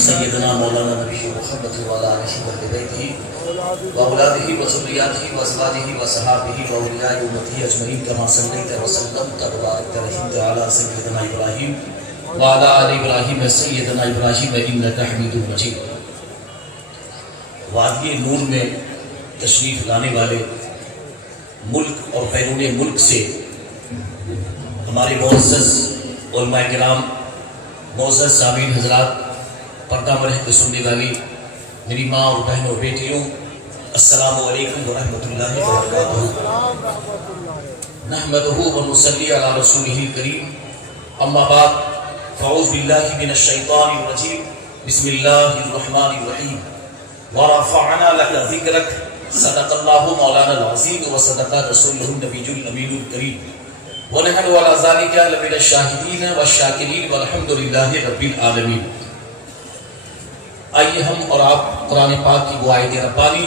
سیدنا مولانا نبی محمد وعلی آلہ و بیتہ واولادہ وذریاتہ وازواجہ وصحابہ واولیاء امتہ اجمعین کما صلیت وسلمت وبارکت رحمت علی سیدنا ابراہیم وعلی آل ابراہیم سیدنا ابراہیم انک حمید مجید۔ وادی نور میں تشریف لانے والے ملک اور بیرون ملک سے ہمارے معزز علماء کرام، معزز سامعین حضرات، پردہ میں رہ کے سننے والی میری ماں اور بہنوں اور بیٹیوں، السلام علیکم ورحمۃ اللہ وبرکاتہ۔ نحمدہ ونصلی علی رسولہ الکریم، اما بعد فاعوذ باللہ من الشیطان الرجیم، بسم اللہ الرحمن الرحیم۔ ورفعنا لک ذکرک، صدق اللہ مولانا العظیم وصدق رسولہ النبی الامین الکریم، وَنَحْنُ عَلَى ذَلِكَ لَمِنَ الشَّاهِدِينَ وَالشَّاكِرِينَ وَالْحَمْدُ لِلَّهِ رَبِّ الْعَالَمِينَ۔ آئیے ہم اور آپ قرآن پاک کی وہ آیت ربانی،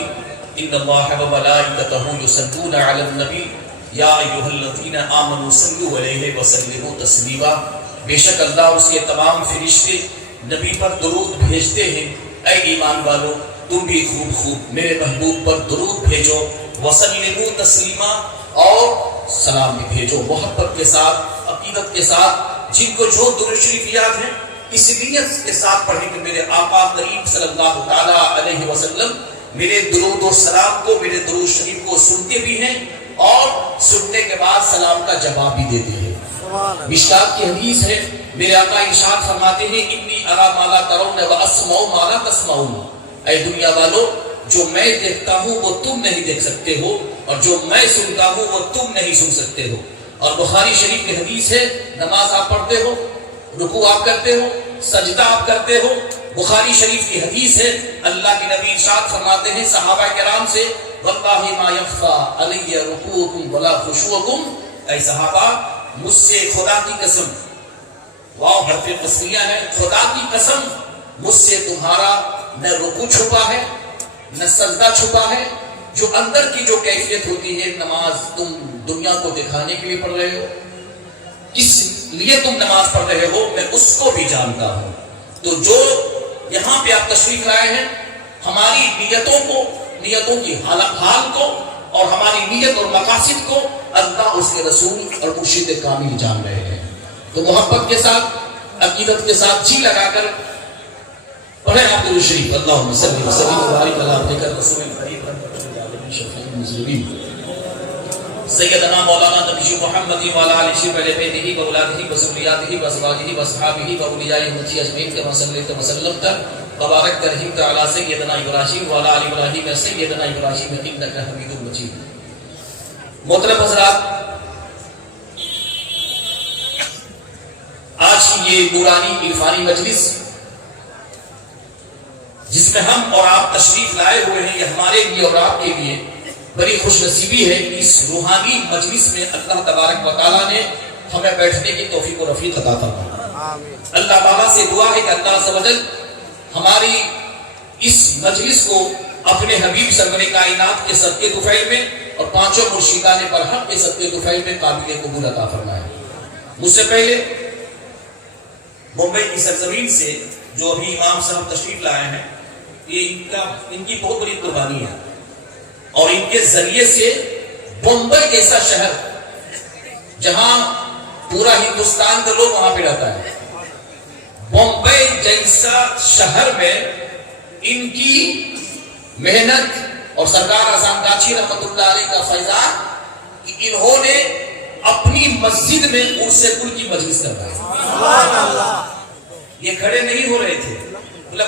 إِنَّ اللَّهَ وَمَلَائِكَتَهُ يُصَلُّونَ عَلَى النَّبِيِّ يَا أَيُّهَا الَّذِينَ آمَنُوا صَلُّوا عَلَيْهِ وَسَلِّمُوا تَسْلِيمًا۔ بے شک اللہ اور اس کے تمام فرشتے نبی پر درود بھیجتے ہیں۔ اے ایمان والو، تم بھی خوب میرے محبوب پر درود بھیجو، وَسَلِّمُوا تَسْلِيمًا، اور سلام بھی بھیجو، محبت کے ساتھ، عقیدت کے ساتھ۔ جن کو جو درود شریف یاد ہے اس نیت کے ساتھ پڑھیں کہ میرے آقا کریم صلی اللہ تعالی علیہ وسلم میرے درود و سلام کو، میرے درود شریف کو سنتے بھی ہیں اور سننے کے بعد سلام کا جواب بھی دیتے ہیں۔ مشکات کی حدیث ہے، میرے آقا ارشاد فرماتے ہیں، انی ارا ما لا ترون واسمع ما لا تسمعون۔ اے دنیا والو، جو میں دیکھتا ہوں وہ تم نہیں دیکھ سکتے ہو، اور جو میں سنتا ہوں وہ تم نہیں سن سکتے ہو۔ اور بخاری شریف کی حدیث ہے، نماز آپ پڑھتے ہو، رکوع آپ کرتے ہو، سجدہ آپ کرتے ہو۔ بخاری شریف کی حدیث ہے، اللہ کے نبی ارشاد فرماتے ہیں صحابہ کرام سے، واللہ ما یخفی علی رکوعکم ولا خشوعکم۔ اے صحابہ، مجھ سے خدا کی قسم، واو حرف قسمیہ ہے، خدا کی قسم مجھ سے تمہارا نہ رکوع چھپا ہے نہ سجدہ چھپا ہے۔ جو اندر کی جو کیفیت ہوتی ہے، نماز تم دنیا کو دکھانے کے لیے پڑھ رہے ہو، کس لیے تم نماز پڑھ رہے ہو، میں اس کو بھی جانتا ہوں۔ تو جو یہاں پہ آپ تشریف لائے ہیں، ہماری نیتوں کو، نیتوں کی حال کو، اور ہماری نیت اور مقاصد کو اللہ، اس کے رسول اور مرشد کامل جان رہے ہیں۔ تو محبت کے ساتھ، عقیدت کے ساتھ جی لگا کر پڑھیں آپ درود شریف، اللہم صلی وسلم وبارک علی عبدک الرسول الکریم شفیع المذنبین سیدنا مولانا نبی محمد وعلی آلہ و بیتہ واولادہ وذریاتہ وازواجہ وصحابہ واولیاء امتہ اجمعین کما صلیت وسلمت وبارکت رحمت علی سیدنا ابراہیم وعلی آل ابراہیم سیدنا ابراہیم انک حمید مجید۔ محترم حضرات، آج کی یہ نورانی عرفانی مجلس جس میں ہم اور آپ تشریف لائے ہوئے ہیں، یہ ہمارے لیے اور آپ کے لیے بڑی خوش نصیبی ہے۔ اس روحانی مجلس میں اللہ تبارک و تعالیٰ نے ہمیں بیٹھنے کی توفیق و رفیق عطا فرمائی۔ اللہ تعالیٰ سے دعا ہے کہ اللہ عز و جل ہماری اس مجلس کو اپنے حبیب سرور کائنات کے صدقے طفیل میں اور پانچوں مرشدان برحق کے صدقے طفیل میں قابل قبول عطا فرمائے۔ مجھ سے پہلے ممبئی کی سرزمین سے جو ابھی امام صاحب تشریف لائے ہیں، یہ ان کی بہت بڑی قربانی ہے، اور ان کے ذریعے سے بمبئی جیسا شہر جہاں پورا ہندوستان کا لوگ وہاں پہ رہتا ہے، بمبئی جیسا شہر میں ان کی محنت اور سرکار احسان گاچھی رحمۃ اللہ علیہ کا فیضان کہ انہوں نے اپنی مسجد میں عرس کل کی مجلس کروائی۔ یہ کھڑے نہیں ہو رہے تھے،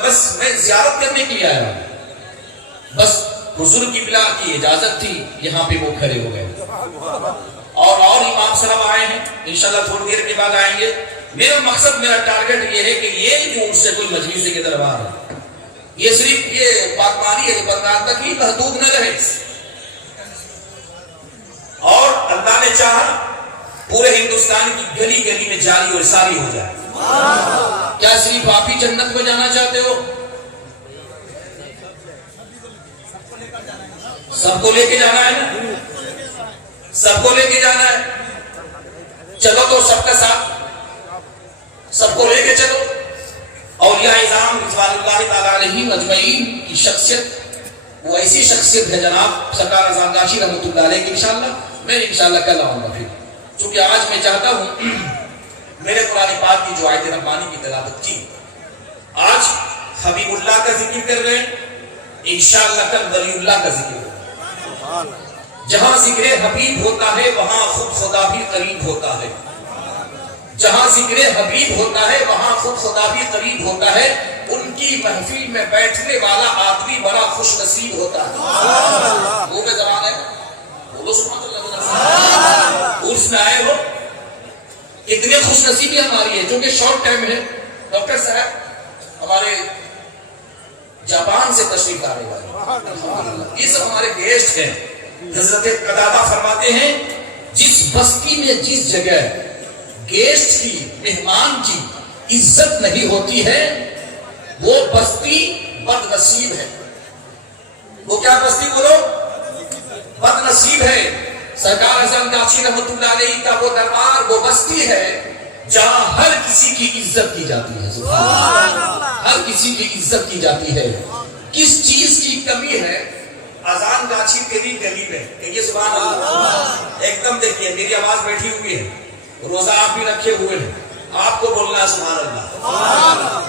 بس میں زیارت کرنے کے لیے آیا ہوں، بس حضور کی بلا کی اجازت تھی، یہاں پہ وہ کھڑے ہو گئے۔ اور امام صاحب آئے ہیں، انشاءاللہ تھوڑی دیر کے بعد آئیں گے۔ میرا مقصد، میرا ٹارگٹ یہ ہے کہ یہ جو عرس کل مجلس کے دربار ہے، یہ صرف یہ پاکمانی ہے، بنگال تک ہی محدود نہ رہے، اور اللہ نے چاہا پورے ہندوستان کی گلی گلی میں جاری اور ساری ہو جائے۔ کیا صرف آپ ہی جنت میں جانا چاہتے ہو؟ سب کو لے کے جانا ہے نا، سب کو لے کے جانا ہے۔ چلو تو سب کا ساتھ، سب کو لے کے چلو۔ اولیاء اعظام رضوان اللہ تعالیٰ علیہم اجمعین کی شخصیت وہ ایسی شخصیت ہے جناب سرکار اذان گاشی رحمۃ اللہ علیہ کی انشاءاللہ میں انشاءاللہ کل آؤں گا پھر، چونکہ آج میں چاہتا ہوں میرے قرآن پاک کی جو آیت ربانی کی تلاوت کی، آج حبیب اللہ کا ذکر کر رہے ہیں، انشاءاللہ کل ولی اللہ کا ذکر ہوگا۔ جہاں ذکر حبیب ہوتا ہے وہاں خود خدا بھی قریب ہوتا ہے، جہاں ذکر حبیب ہوتا ہے وہاں خود خدا بھی قریب ہوتا ہے، ان کی محفل میں بیٹھنے والا آدمی بڑا خوش نصیب ہوتا ہے۔ وہ میں زبان ہے بولو سبحان اللہ، عرس میں آئے ہو، اتنے خوش نصیبی ہماری ہے چونکہ شارٹ ٹائم ہے۔ ڈاکٹر صاحب ہمارے جاپان سے تشریف آنے والے، یہ سب ہمارے گیسٹ ہیں۔ حضرت قتادہ فرماتے ہیں جس بستی میں جس جگہ گیسٹ کی مہمان کی عزت نہیں ہوتی ہے وہ بستی بد نصیب ہے۔ وہ کیا بستی بولو؟ بد نصیب ہے۔ سرکار اعظم گاشی رحمۃ اللہ علیہ کا وہ دربار وہ بستی ہے جہاں ہر کسی کی عزت کی جاتی ہے، سبحان اللہ، ہر کسی کی عزت کی جاتی ہے۔ کس چیز کی کمی ہے؟ اذان گاشی تیری گلی میں، کہیے سبحان اللہ۔ ایک دم دیکھیے میری آواز بیٹھی ہوئی ہے، روزہ آپ بھی رکھے ہوئے ہیں، آپ کو بولنا ہے سبحان اللہ۔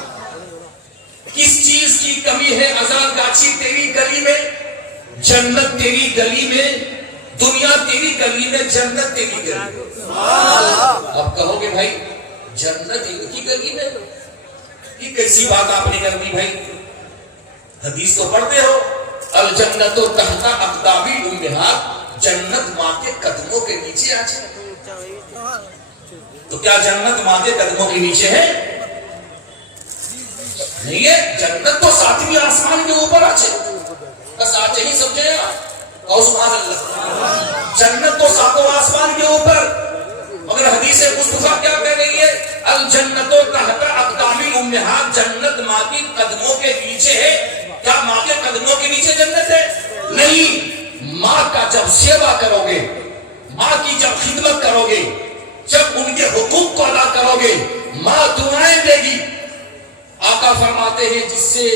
کس چیز کی کمی ہے؟ اذان گاشی تیری گلی میں، جنت تیری گلی میں، دنیا تیری گلی میں، جنت تیری گلی میں۔ اب کہو گے بھائی جنت ان کی گلی میں، یہ کیسی بات آپ نے کر دی بھائی؟ حدیث تو پڑھتے ہو، الجنت تحت اقدام امہات، جنت ماں کے قدموں کے نیچے آ جائے۔ تو کیا جنت ماں کے قدموں کے نیچے ہے؟ نہیں ہے، جنت تو ساتویں آسمان کے اوپر آ جائے، بس آج یہی سمجھے اور سبحان اللہ، جنت تو ساتوں آسمان کے اوپر، مگر حدیث مصطفیٰ کیا کہہ رہی ہے؟ الجنت تحت اقدام امہات، جنت ماں کی قدموں کے نیچے ہے۔ کیا ماں کے قدموں کے نیچے جنت ہے؟ نہیں، ماں کا جب سیوا کرو گے، ماں کی جب خدمت کرو گے، جب ان کے حقوق کو ادا کرو گے، ماں دعائیں دے گی۔ آقا فرماتے ہیں جس سے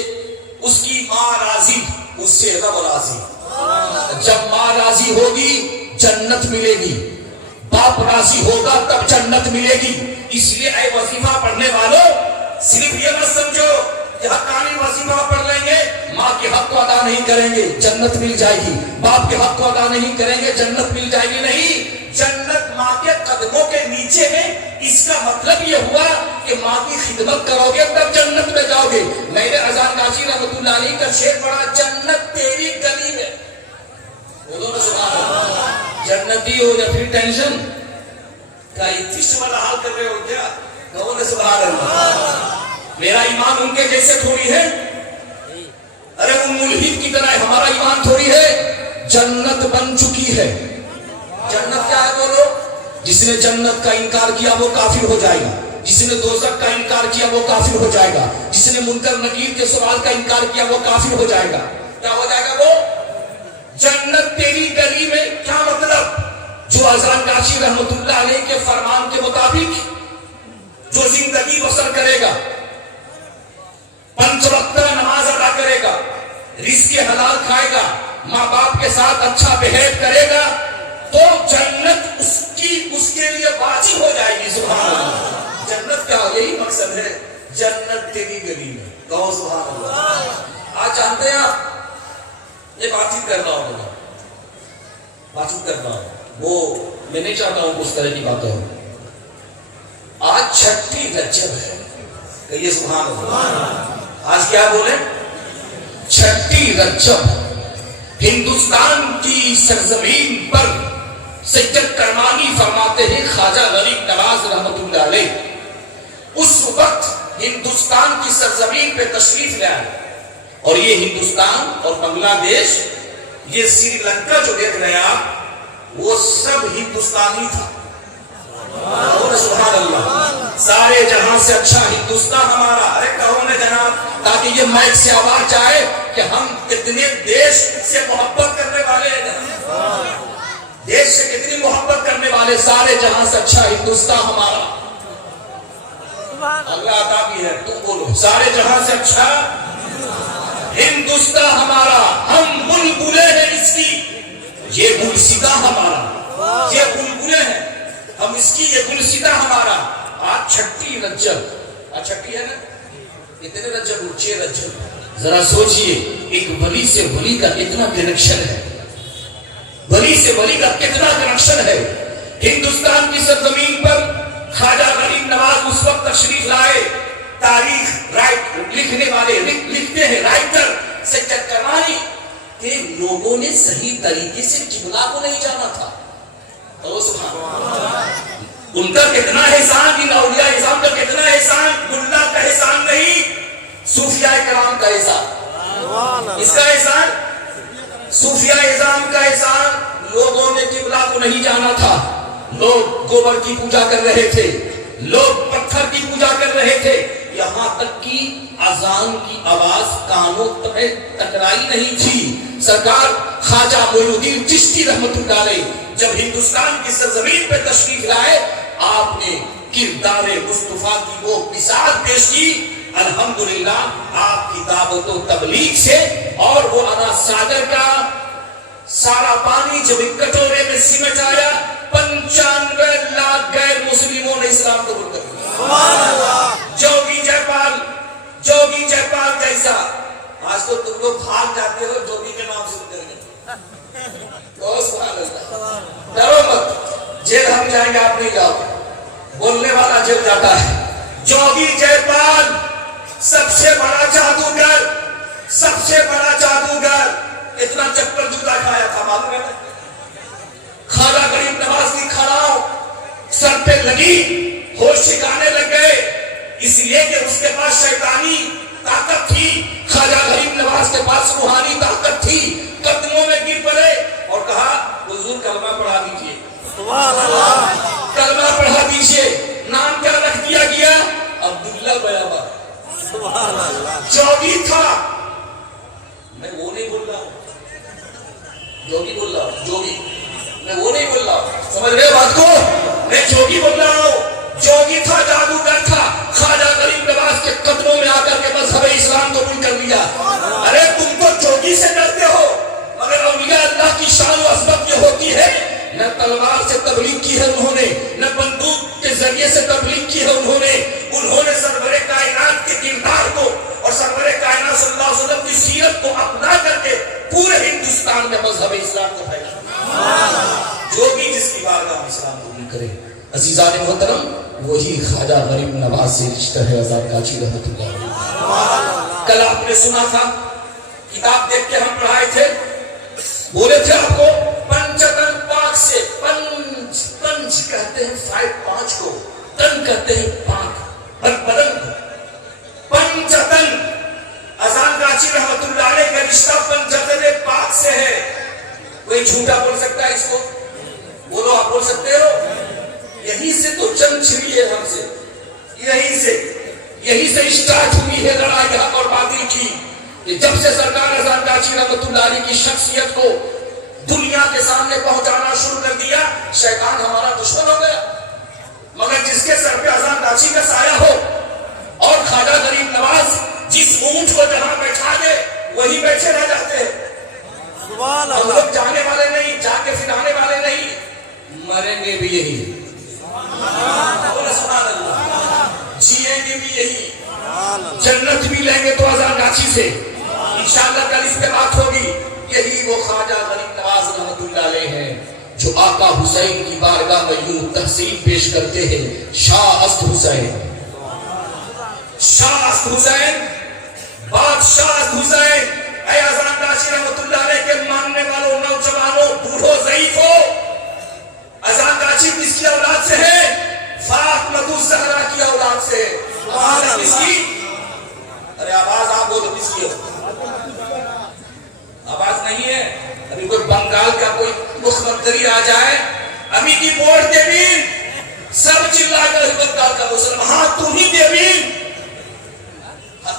اس کی ماں راضی اس سے رب راضی۔ جب ماں راضی ہوگی جنت ملے گی، باپ راضی ہوگا تب جنت ملے گی۔ اس لیے اے وظیفہ پڑھنے والوں صرف یہ مت سمجھو کہ حقانی وظیفہ پڑھ لیں گے ماں کے حق کو ادا نہیں کریں گے جنت مل جائے گی، باپ کے حق کو ادا نہیں کریں گے جنت مل جائے گی۔ نہیں، جنت ماں کے قدموں کے نیچے ہے۔ اس کا مطلب یہ ہوا کہ ماں کی خدمت کرو گے تب جنت میں جاؤ گے۔ میرے اذان گاشی رحمۃ اللہ علیہ کا شعر پڑھا، جنت تیری گلی میں، بولو نا سبحان اللہ۔ جنتی ہو یا پھر ٹینشن کا اتش والا حال کر رہے ہو کیا؟ کہو نا سبحان اللہ۔ میرا ایمان ان کے جیسے تھوڑی ہے، ارے وہ ملحد کی طرح ہمارا ایمان تھوڑی ہے۔ جنت بن چکی ہے۔ جنت کیا ہے بولو؟ جس نے جنت کا انکار کیا وہ کافر ہو جائے گا، جس نے دوزخ کا انکار کیا وہ کافر ہو جائے گا، جس نے منکر نکیر کے سوال کا انکار کیا وہ کافر ہو جائے گا۔ کیا ہو جائے گا وہ؟ جنت تیری گلی میں۔ کیا مطلب؟ جو اذان گاشی رحمۃ اللہ علیہ کے فرمان کے مطابق جو زندگی بسر کرے گا، پنج وقتہ نماز ادا کرے گا، رزق حلال کھائے گا، ماں باپ کے ساتھ اچھا بہیو کرے گا، تو جنت اس کے لیے واجب ہو جائے گی۔ سبحان اللہ۔ جنت کا یہی مقصد ہے، جنت تیری گلی میں، کہو سبحان اللہ۔ آج جانتے ہیں آپ، یہ بات چیت کرنا ہوگا، بات چیت کرنا ہوگا، وہ میں نہیں چاہتا ہوں کہ اس طرح کی باتیں ہوں۔ آج چھٹی رجب ہے، کہیے سبحان اللہ۔ آج کیا بولے؟ چھٹی رجب۔ ہندوستان کی سرزمین پر سید کرمانی فرماتے ہیں، خواجہ غریب نواز رحمۃ اللہ علیہ اس وقت ہندوستان کی سرزمین پہ تشریف لے آئے، اور یہ ہندوستان اور بنگلہ دیش، یہ سری لنکا جو دیکھ رہے ہیں آپ، وہ سب ہندوستانی تھا۔ سبحان اللہ۔ سارے جہاں سے اچھا ہندوستان ہمارا۔ ارے کہو نا جناب، تاکہ یہ مائک سے آواز جائے کہ ہم کتنے دیش سے محبت کرنے والے ہیں، دیش سے کتنی محبت کرنے والے۔ سارے جہاں سے اچھا ہندوستان ہمارا۔ اللہ عطا بھی ہے. تم بولو سارے جہاں سے اچھا ہندوستان ہمارا, ہم بلبلے ہیں اس کی, یہ گلسیدہ ہمارا, یہ بلبلے ہیں ہم اس کی, یہ گلسیدہ ہمارا. آج چھٹی رجب, آج چھٹی ہے نا, اتنے رجب اونچے رجب. ذرا سوچئے ایک ولی سے ولی کا کتنا کنیکشن ہے, ولی سے ولی کا کتنا کنیکشن ہے. ہندوستان کی سرزمین پر خواجہ غریب نواز اس وقت تشریف لائے. تاریخ لکھنے والے لکھتے ہیں, رائٹر سید کرمانی, کہ لوگوں نے صحیح طریقے سے قبلہ کو نہیں جانا تھا. تو سبحان اللہ, ان کا کتنا احسان, ان اولیاء اعظام کا کتنا احسان, ملا کا احسان نہیں, صوفیاء کرام کا احسان. اس کا احسان صوفیاء اعظام کا احسان. لوگوں نے قبلہ کو نہیں جانا تھا, لوگ گوبر کی پوجا کر رہے تھے, لوگ پتھر کی پوجا کر رہے تھے, یہاں تک کہ اذان کی آواز کانوں پہ ٹکرائی نہیں تھی. سرکار خواجہ معین الدین چشتی رحمت اللہ علیہ جب ہندوستان کی سرزمین پہ تشریف لائے, آپ نے کردار مصطفیٰ کی وہ مثال پیش کی. الحمدللہ آپ کی دعوت و تبلیغ سے, اور وہ انا ساگر کا سارا پانی جب ایک کٹورے میں سمٹ آیا, 95 لاکھ غیر مسلموں نے اسلام قبول کر لیا. جوگی جے پال جیسا. آج تو تم لوگ بھاگ جاتے ہو جوگی کے نام سے ڈرو مت, جیل ہم جائیں گے, آپ نہیں جاؤ. بولنے والا جیل جاتا ہے. جوگی جے پال سب سے بڑا جادوگر, سب سے بڑا جادوگر. اتنا چپل جوتا کھایا تھا معلوم ہے. خواجہ غریب نواز کی کھڑاؤ سر پہ لگی, ہوش ٹھکانے لگ گئے, اس لیے کہ اس کے پاس شیطانی طاقت تھی. خواجہ غریب نواز کے پاس روحانی طاقت تھی. قدموں میں گر پڑے اور کہا حضور کلمہ پڑھا دیجئے, کلمہ پڑھا دیجئے. نام کیا رکھ دیا گیا؟ عبداللہ بیابا. جوگی تھا, میں وہ نہیں بول رہا ہوں, جوگی بول رہا ہوں, جوگی, میں وہ نہیں بول رہا ہوں, سمجھ رہے بات کو, میں جوگی بول رہا ہوں. جوگی تھا, جادوگر تھا. خواجہ غریب نواز کے قدموں میں آ کر کے مذہب اسلام قبول کر لیا. ارے تم تو جوگی سے ڈرتے ہو, مگر اولیاء اللہ کی شان و عظمت یہ ہوتی ہے, نہ تلوار سے تبلیغ کی ہے انہوں نے, نہ بندوق کے ذریعے سے تبلیغ کی ہے انہوں نے. انہوں نے سرور کائنات کے کردار کو اور سرور کائنات صلی اللہ علیہ وسلم کی سیرت کو اپنا کر کے پورے ہندوستان میں مذہب اسلام کو پھیلایا. جو بھی جس کی بارگاہ میں اسلام قبول کرے. عزیزان محترم, وہی خواجہ غریب نواز سے رشتہ ہے آزاد کاچی رحمت اللہ علیہ. کل آپ نے سنا تھا, کتاب دیکھ کے ہم پڑھائے تھے, بولے تھے آپ کو پنچتن پاک سے, پنچ کہتے ہیں 5 کو, تن کہتے ہیں پاک, بدن کو. پنچتن آزاد کاچی رحمت اللہ علیہ کا رشتہ پنچتن پاک سے ہے. کوئی جھوٹا بول سکتا ہے اس کو؟ بولو, آپ بول سکتے ہو؟ یہی سے تو جنگ چھڑی ہے ہم سے, یہی سے اسٹارٹ ہوئی ہے لڑائی حق اور باطل کی. جب سے سرکار آزاد کاچی رحمت اللہ علیہ کی شخصیت کو دنیا کے سامنے پہنچانا شروع کر دیا, شیطان ہمارا دشمن ہو گیا. مگر جس کے سر پہ آزاد کاچی کا سایہ ہو, اور خواجہ غریب نواز جس اونٹ کو جہاں بیٹھا دے وہی بیٹھے رہ جاتے ہیں. ہم لوگ جانے والے نہیں, جا کے پھر آنے والے نہیں, مریں گے بھی یہی, جیئیں گے بھی یہی, جنت بھی لیں گے تو آزاد کاچی سے. انشاءاللہ کل اس پہ بات ہوگی. یہی وہ خواجہ غریب نواز رحمت اللہ علیہ ہیں جو آقا حسین کی بارگاہ میں یوں تحسین پیش کرتے ہیں, شاہ است حسین, شاہ است حسین, بادشاہ است حسین. اے آزاد کاچی رحمت اللہ علیہ کے ماننے والوں, نوجوانوں, بوڑھو, ضعیفوں, آزاد کاچی کس کی اولاد سے ہے؟ فاطمہ الزہرا کی اولاد سے. کس کی؟ ارے آواز آپ بولو, کس کی ہو؟ آواز نہیں ہے. ابھی کوئی بنگال کا کوئی مکھ منتری آ جائے, ابھی کی ووٹ دیوی, سب چلا کر بنگال کا مسلمان, ہاں تم ہی دیوی,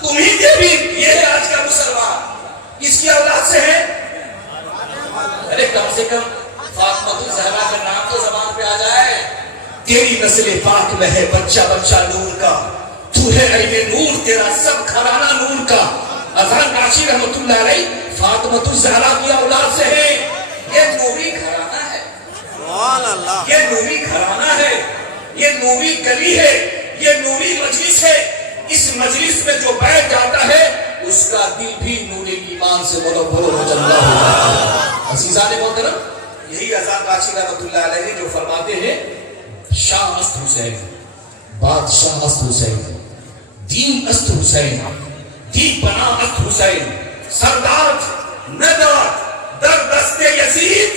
تم ہی دیوی, یہ ہے آج کا مسلمان. کس کی اولاد سے ہے؟ ارے کم سے کم فاطمہ الزہرا کا نام تو زبان پہ آ جائے. تیری نسل پاک میں ہے بچہ بچہ نور کا, تو ہے عین نور، تیرا سب گھرانہ نور کا۔ اذان کاشی رحمت اللہ علیہ فاطمۃ الزہرا کی اولاد سے ہے۔ یہ نوری گھرانہ ہے، یہ نوری گھرانہ ہے، یہ نوری گلی ہے، یہ نوری مجلس ہے۔ اس مجلس میں جو بیٹھ جاتا ہے اس کا دل بھی نور ایمان سے منور ہو جاتا ہے۔ عزیزان محترم، یہی اذان کاشی رحمت اللہ علیہ نے جو فرماتے ہیں، شاہ است حسین، بادشاہ است حسین، دین است حسین، دی بنا است حسین، سردار ندرت در دست یزید،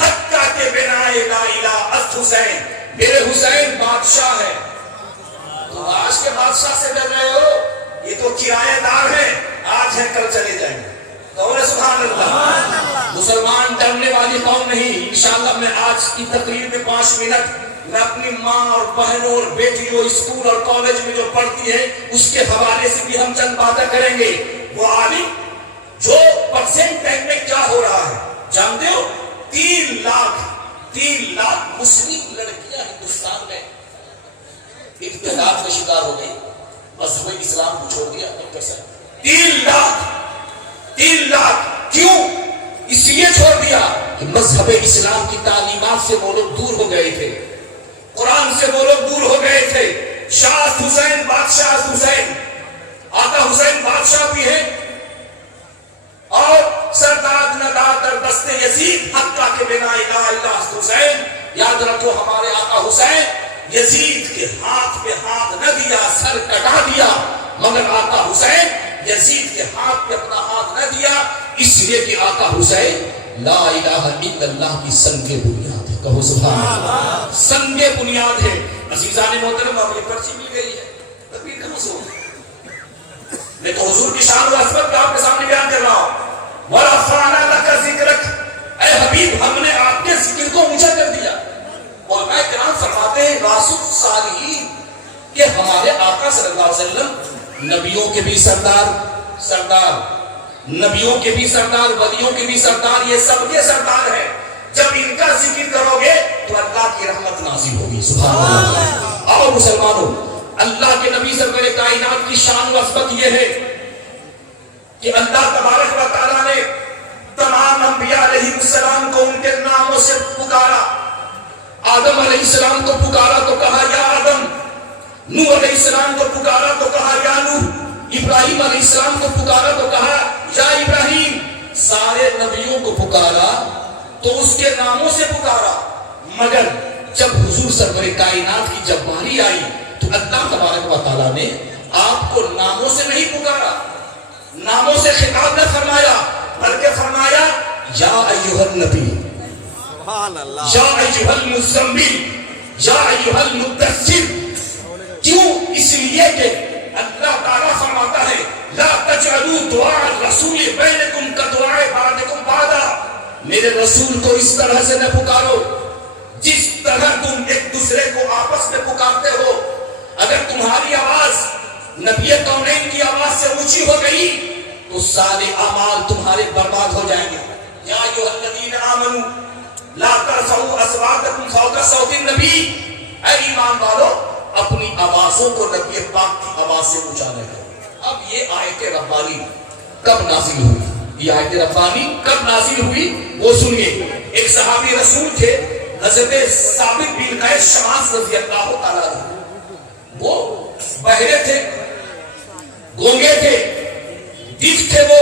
حقہ کے بنائے لا الہ است حسین۔ میرے حسین بادشاہ ہے۔ تو آج کے بادشاہ سے ڈر رہے ہو؟ یہ تو کرایہ دار ہیں، آج ہیں کل چلے جائیں گے۔ کہو سبحان اللہ۔ مسلمان ڈرنے والی قوم نہیں۔ انشاءاللہ میں آج کی تقریر میں 5 منٹ میں اپنی ماں اور بہنوں اور بیٹیوں اسکول اور کالج میں جو پڑھتی ہیں اس کے حوالے سے بھی ہم چند باتیں کریں گے۔ وہ عالم جو پرسنٹ ٹائم میں کیا ہو رہا ہے جانتے ہو؟ 3 لاکھ مسلم لڑکیاں ہندوستان میں ابتلاء کا شکار ہو گئی، مذہب اسلام کو چھوڑ دیا۔ 3 لاکھ کیوں؟ اس لیے چھوڑ دیا کہ مذہب اسلام کی تعلیمات سے وہ لوگ دور ہو گئے تھے، قرآن سے وہ لوگ دور ہو گئے تھے۔ شاہ حسین بادشاہ حسین، آقا حسین بادشاہ بھی ہیں اور سردار نداد در دست یزید، حقہ کے بنا الہ الا حسین۔ یاد رکھو ہمارے آقا حسین یزید کے ہاتھ پہ ہاتھ نہ دیا، سر کٹا دیا، مگر آقا حسین یزید کے ہاتھ پہ اپنا ہاتھ نہ دیا، اس لیے کہ آقا حسین لا الہ الا اللہ کی سنگ بنیاد ہے۔ کہو سبحان اللہ، سنگ بنیاد ہے۔ عزیزان محترم، اب یہ پرچی مل گئی ہے، تقریر کہاں سے ہوگی؟ میں تو حضور کی شان و عظمت کا آپ کے سامنے بیان کر رہا ہوں۔ وَرَفَعْنَا لَكَ ذِكْرَكَ، اے حبیب ہم نے آپ کے ذکر کو اونچا کر دیا۔ اور میں کرام فرماتے ہیں راسخ صالحین کہ ہمارے آقا صلی اللہ علیہ وسلم نبیوں کے بھی سردار، نبیوں کے بھی سردار، ولیوں کے بھی سردار، یہ سب کے سردار ہیں۔ جب ان کا ذکر کرو گے تو اللہ کی رحمت نازل ہوگی۔ سبحان اللہ۔ اور مسلمانوں، اللہ کے نبی سرور کائنات کی شان و عظمت یہ ہے کہ اللہ تبارک و تعالیٰ نے تمام انبیاء علیہ السلام کو ان کے ناموں سے پکارا۔ آدم علیہ السلام کو پکارا تو کہا یا آدم، نوح علیہ السلام کو پکارا تو کہا یا نوح، ابراہیم علیہ السلام کو پکارا تو کہا یا ابراہیم۔ سارے نبیوں کو پکارا تو اس کے ناموں سے پکارا، مگر جب حضور سرور کائنات کی جب باری آئی تو اللہ تبارک و تعالیٰ نے آپ کو ناموں سے نہیں پکارا، ناموں سے خطاب نہ فرمایا، بلکہ فرمایا یا ایھا النبی، یا ایھا المزمل، یا ایھا المدثر۔ کیوں؟ اس لیے کہ اللہ تعالیٰ فرماتا ہے لا تجعلوا دعاء الرسول بینکم کدعاء بعضکم بعضا، میرے رسول کو اس طرح سے نہ پکارو جس طرح تم ایک دوسرے کو آپس میں پکارتے ہو۔ اگر تمہاری آواز نبی کونین کی آواز سے اونچی ہو گئی تو سارے اعمال تمہارے برباد ہو جائیں گے۔ یا ایھا الذین آمنوا لا ترفعوا اصواتکم فوق صوت النبی، اے ایمان والو اپنی آوازوں کو نبی پاک کی آواز سے اونچا نہ کرو۔ اب یہ آیت ربانی کب نازل ہوئی؟ یہ آیت ربانی کب نازل ہوئی وہ سنیے۔ ایک صحابی رسول تھے حضرت ثابت بن قیس شماس رضی اللہ تعالیٰ عنہ، وہ بہرے تھے، گونگے تھے، دف تھے، وہ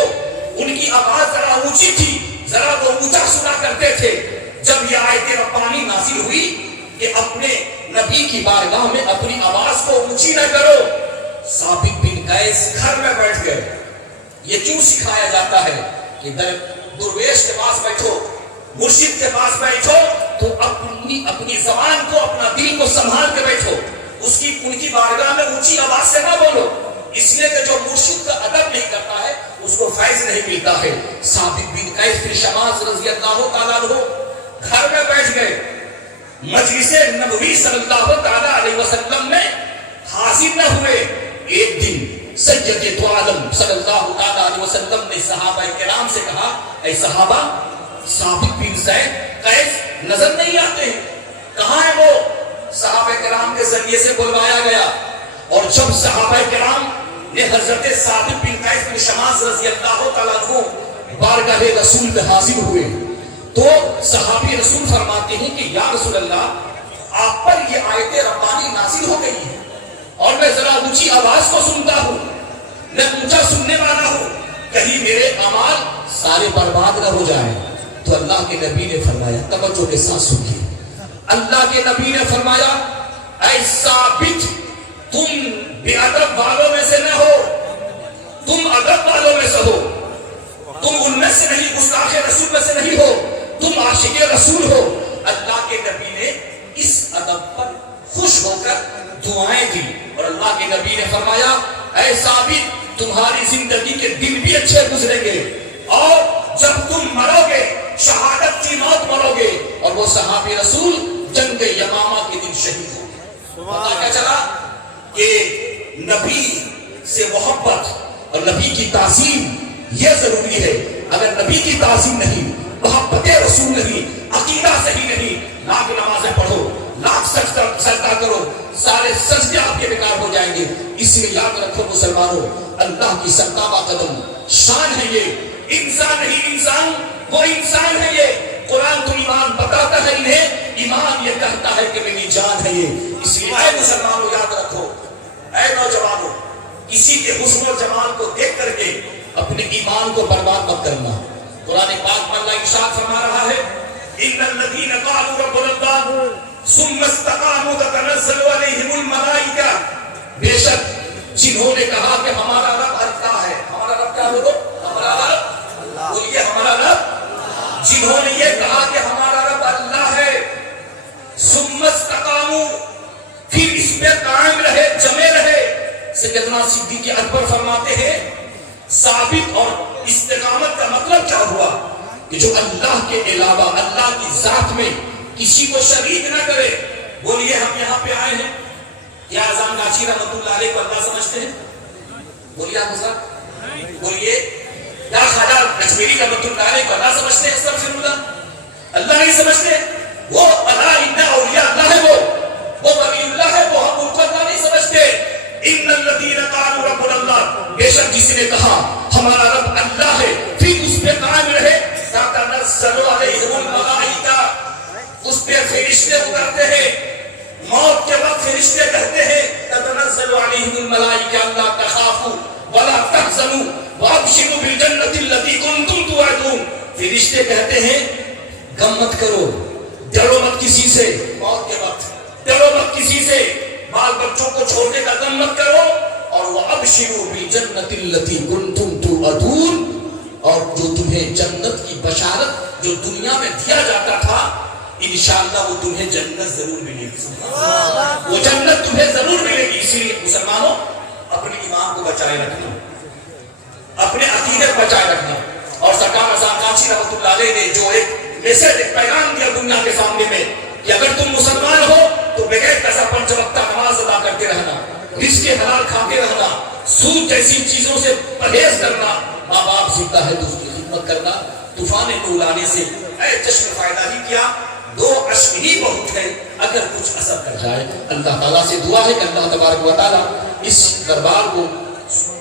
ان کی آواز ذرا اونچی تھی، ذرا وہ اونچا سنا کرتے تھے۔ جب یہ آیت ربانی نازل ہوئی کہ اپنے نبی کی بارگاہ میں اپنی آواز کو اونچی نہ کرو، ثابت بن قیس گھر میں بیٹھ گئے۔ یہ کیوں سکھایا جاتا ہے کہ درویش کے پاس بیٹھو، مرشد کے پاس بیٹھو تو اپنی زبان کو، اپنا دل کو سنبھال کے بیٹھو، ان کی بارگاہ میں اونچی آواز سے نہ بولو، اس لیے کہ جو مرشد کا ادب نہیں کرتا ہے اس کو فیض نہیں ملتا ہے۔ ثابت بن قیس بن شماس رضی اللہ تعالیٰ عنہ گھر میں بیٹھ گئے، مجلس نبوی صلی اللہ تعالیٰ علیہ وسلم میں حاضر نہ ہوئے۔ ایک دن سید عالم صلی اللہ تعالیٰ علیہ وسلم نے صحابہ کرام سے کہا اے صحابہ، ثابت بن قیس نظر نہیں آتے ہیں، کہاں ہیں وہ؟ صحابہ کرام کے ذریعے سے بلوایا گیا اور جب صحابہ کرام نے حضرت ثابت بن قیس بن شماس رضی اللہ تعالیٰ عنہ بارگاہ رسول میں حاضر ہوئے تو صحابی رسول فرماتے ہیں کہ یا رسول اللہ آپ پر یہ آیت ربانی نازل ہو گئی ہے اور میں ذرا اونچی آواز کو سنتا ہوں، میں اونچا سننے والا ہوں، کہیں میرے اعمال سارے برباد نہ ہو جائیں۔ تو اللہ کے نبی نے فرمایا، توجہ کے ساتھ سنیے، اللہ کے نبی نے فرمایا اے ثابت تم بے ادب والوں میں سے نہ ہو، تم ادب والوں میں سے ہو، تم ان میں سے نہیں، گستاخ رسول میں سے نہیں ہو، تم عاشق رسول ہو۔ اللہ کے نبی نے اس ادب پر خوش ہو کر دعائیں دی اور اللہ کے نبی نے فرمایا اے ثابت تمہاری زندگی کے دن بھی اچھے گزریں گے اور جب تم مرو گے شہادت کی موت مرو گے۔ اور وہ صحابی رسول جنگ یمامہ کے دن شہید ہو گئے۔ پتہ کیا چلا کہ نبی سے محبت اور نبی کی تعظیم یہ ضروری ہے۔ اگر نبی کی تعظیم نہیں، محبت رسول نہیں، عقیدہ صحیح نہیں، لاکھ نمازیں پڑھو، لاکھ سجدہ کرو، سارے سجدے آپ کے بیکار ہو جائیں گے۔ اس لیے یاد رکھو مسلمانوں، اللہ کی سرتابہ قدم شان ہے یہ، انسان نہیں انسان، وہ انسان ہے یہ۔ قرآن تو ایمان بتاتا ہے انہیں، ایمان یہ کہتا ہے کہ میری جان ہے یہ۔ اس لیے اے مسلمانوں یاد رکھو، اے نوجوانوں، کسی کے حسن و جمال کو دیکھ کر کے اپنے ایمان کو برباد مت کرنا۔ قرآن پاک میں اللہ ارشاد فرما رہا ہے ان الذین قالوا ربنا اللہ ثم استقاموا تتنزل علیہم الملائکہ، بے شک جنہوں نے کہا کہ ہمارا رب اللہ ہے، ہمارا رب کیا بولو؟ ہمارا رب، بولیے ہمارا رب، جنہوں نے یہ کہا کہ ہمارا رب اللہ ہے، ثم استقاموا، پھر اس پہ قائم رہے، جمے رہے۔ سیدنا صدیق اکبر فرماتے ہیں ثابت اور استقامت کا مطلب کیا ہوا کہ جو اللہ کے علاوہ اللہ کی ذات میں کسی کو شریک نہ کرے۔ بولیے ہم یہاں پہ آئے ہیں، کیا اذان گاچی رحمت اللہ علیہ کو اللہ سمجھتے ہیں؟ بولیے آپ حضرت، بولیے کیا خواجہ کشمیری رحمت اللہ علیہ کو اللہ سمجھتے ہیں؟ استغفر اللہ، اللہ نہیں سمجھتے؟ وہ اللہ اولیاء اللہ ہے، وہ ولی اللہ ہے، وہ ہم ان کو اللہ نہیں سمجھتے۔ ان الذین قالوا ربنا اللہ، بے شک جس نے کہا ہمارا رب اللہ ہے پھر اس پہ قائم رہے، تتنزل علیہم الملائکہ، اس پہ فرشتے اترتے ہیں، موت کے وقت فرشتے کہتے ہیں تتنزل علیہم الملائکہ الا تخافوا ولا تحزنوا وابشروا بالجنۃ التي کنتم توعدون۔ فرشتے کہتے ہیں غم مت کرو، ڈرو مت کسی سے، موت کے وقت ڈرو مت کسی سے، بال بچوں کو چھوڑنے کا غم مت کرو، اور وابشروا بالجنۃ التي کنتم توعدون، اور جو تمہیں جنت کی بشارت جو دنیا میں دیا جاتا تھا انشاءاللہ وہ تمہیں جنت ضرور ملے گی، وہ جنت تمہیں ضرور ملے گی۔ اسی لیے مسلمانوں اپنے ایمان کو بچائے رکھنا، اپنے عقیدے کو بچائے رکھنا۔ اور سرکار اذان کاشی رحمت اللہ علیہ نے جو ایک میسج، ایک پیغام دیا دنیا کے سامنے میں کہ اگر تم مسلمان ہو تو بغیر قضا پنج وقتہ نماز ادا کرتے رہنا، رزق حلال کھاتے رہنا، سود جیسی چیزوں سے پرہیز کرنا، ماں باپ زندہ ہے تو اس کی خدمت کرنا، طوفان کو اڑانے سے اے چشم فائدہ ہی کیا، دو اشک ہی بہت ہے اگر کچھ اثر کر جائے۔ اللہ تعالیٰ سے دعا ہے کہ اللہ تبارک و تعالیٰ اس دربار کو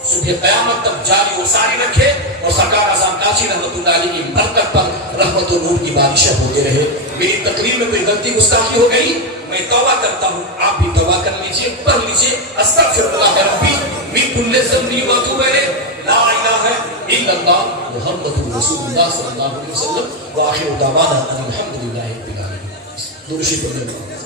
صبح قیامت تک جاری و ساری رکھے اور سرکار اذان کاشی رحمت اللہ علیہ کی برکت پر رحمت و نور کی بارشیں ہوتے رہے۔ میری تقریر میں کوئی غلطی گستاخی ہو گئی میں توبہ کرتا ہوں، آپ بھی توبہ کر لیجئے، پڑھ لیجئے استغفر اللہ ربی من کل ذنب واتوب الیہ، لا الہ الا اللہ محمد رسول اللہ صلی اللہ علیہ وسلم، وآخر دعوانا ان الحمد للہ رب العالمین۔ درود شریف پڑھیں۔